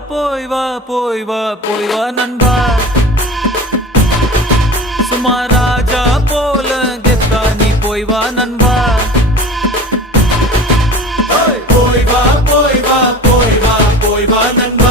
போய் வா போய் வா போய் வா நண்பா சும்மா ராஜா போல கெத்தா நீ போய் வா நண்பா போய் வா போய் வா போய் வா போய் வா நண்பா